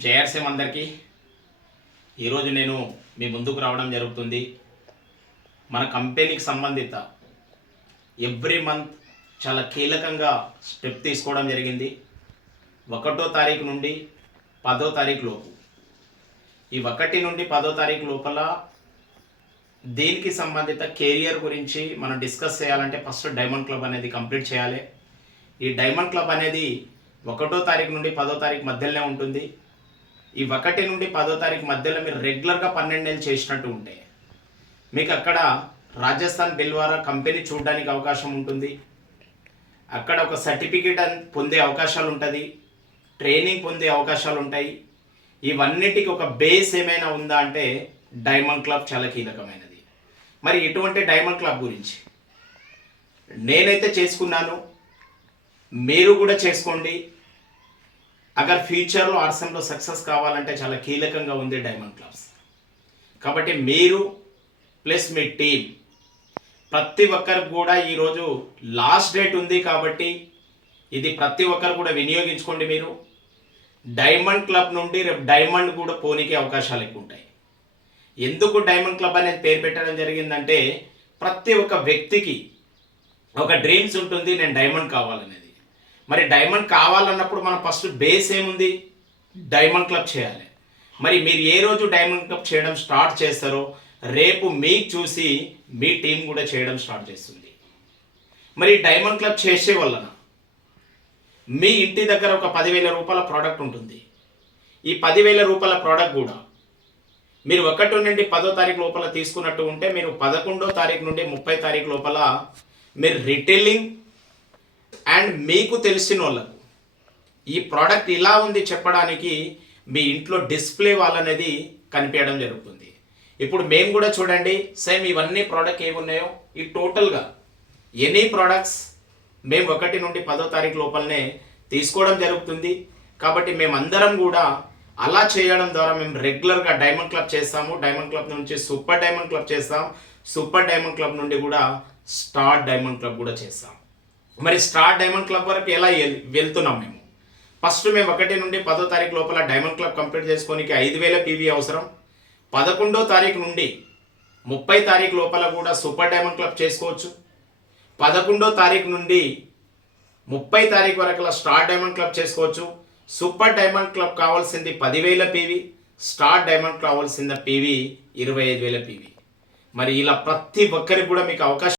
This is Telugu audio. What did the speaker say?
జయర్సేమ్ అందరికీ ఈరోజు నేను మీ ముందుకు రావడం జరుగుతుంది. మన కంపెనీకి సంబంధిత ఎవ్రీ మంత్ చాలా కీలకంగా స్టెప్ తీసుకోవడం జరిగింది. ఒకటో తారీఖు నుండి పదో తారీఖు లోపు. ఈ ఒకటి నుండి పదో తారీఖు లోపల దీనికి సంబంధిత కెరియర్ గురించి మనం డిస్కస్ చేయాలంటే ఫస్ట్ డైమండ్ క్లబ్ అనేది కంప్లీట్ చేయాలి. ఈ డైమండ్ క్లబ్ అనేది ఒకటో తారీఖు నుండి పదో తారీఖు మధ్యలోనే ఉంటుంది. ఈ ఒకటి నుండి పదో తారీఖు మధ్యలో మీరు రెగ్యులర్గా పన్నెండు నెలలు చేసినట్టు ఉంటే మీకు అక్కడ రాజస్థాన్ బిల్వారా కంపెనీ చూడడానికి అవకాశం ఉంటుంది. అక్కడ ఒక సర్టిఫికేట్ పొందే అవకాశాలు ఉంటుంది. ట్రైనింగ్ పొందే అవకాశాలు ఉంటాయి. ఇవన్నిటికి ఒక బేస్ ఏమైనా ఉందా అంటే డైమండ్ క్లబ్ చాలా కీలకమైనది. మరి ఇటువంటి డైమండ్ క్లబ్ గురించి నేనైతే చేసుకున్నాను. మీరు కూడా చేసుకోండి. అగర్ ఫ్యూచర్లో ఆర్సెంలో సక్సెస్ కావాలంటే చాలా కీలకంగా ఉంది డైమండ్ క్లబ్స్ కాబట్టి మీరు ప్లస్ మీ టీం ప్రతి ఒక్కరికి కూడా ఈరోజు లాస్ట్ డేట్ ఉంది కాబట్టి ఇది ప్రతి ఒక్కరు కూడా వినియోగించుకోండి మీరు. డైమండ్ క్లబ్ నుండి రేపు డైమండ్ కూడా పోనీకే అవకాశాలు ఎక్కువ ఉంటాయి. ఎందుకు డైమండ్ క్లబ్ అనేది పేరు పెట్టడం జరిగిందంటే ప్రతి ఒక్క వ్యక్తికి ఒక డ్రీమ్స్ ఉంటుంది నేను డైమండ్ కావాలనేది. మరి డైమండ్ కావాలన్నప్పుడు మనం ఫస్ట్ బేస్ ఏముంది? డైమండ్ క్లబ్ చేయాలి. మరి మీరు ఏ రోజు డైమండ్ క్లబ్ చేయడం స్టార్ట్ చేస్తారో రేపు మీకు చూసి మీ టీం కూడా చేయడం స్టార్ట్ చేస్తుంది. మరి డైమండ్ క్లబ్ చేసే వలన మీ ఇంటి దగ్గర ఒక పదివేల రూపాయల ప్రోడక్ట్ ఉంటుంది. ఈ పదివేల రూపాయల ప్రోడక్ట్ కూడా మీరు ఒకటి నుండి పదో తారీఖు లోపల తీసుకున్నట్టు ఉంటే మీరు పదకొండో తారీఖు నుండి ముప్పై తారీఖు లోపల మీరు రిటైలింగ్ అండ్ మీకు తెలిసిన వాళ్ళకు ఈ ప్రోడక్ట్ ఇలా ఉంది చెప్పడానికి మీ ఇంట్లో డిస్ప్లే వాళ్ళనేది కనిపించడం జరుగుతుంది. ఇప్పుడు మేము కూడా చూడండి సేమ్ ఇవన్నీ ప్రోడక్ట్ ఏమున్నాయో ఈ టోటల్గా ఎనీ ప్రోడక్ట్స్ మేము ఒకటి నుండి పదో తారీఖు లోపలనే తీసుకోవడం జరుగుతుంది. కాబట్టి మేమందరం కూడా అలా చేయడం ద్వారా మేము రెగ్యులర్గా డైమండ్ క్లబ్ చేస్తాము. డైమండ్ క్లబ్ నుంచి సూపర్ డైమండ్ క్లబ్ చేస్తాం. సూపర్ డైమండ్ క్లబ్ నుండి కూడా స్టార్ డైమండ్ క్లబ్ కూడా చేస్తాం. మరి స్టార్ డైమండ్ క్లబ్ వరకు ఎలా వెళ్తున్నాం మేము? ఫస్ట్ మేము ఒకటి నుండి పదో తారీఖు లోపల డైమండ్ క్లబ్ కంప్లీట్ చేసుకోనికి ఐదు వేల పీవీ అవసరం. పదకొండో తారీఖు నుండి ముప్పై తారీఖు లోపల కూడా సూపర్ డైమండ్ క్లబ్ చేసుకోవచ్చు. పదకొండో తారీఖు నుండి ముప్పై తారీఖు వరకు స్టార్ డైమండ్ క్లబ్ చేసుకోవచ్చు. సూపర్ డైమండ్ క్లబ్ కావాల్సింది పదివేల పీవీ స్టార్ డైమండ్ కావాల్సిన పీవీ ఇరవై ఐదు వేల పీవీ. మరి ఇలా ప్రతి ఒక్కరికి కూడా మీకు అవకాశం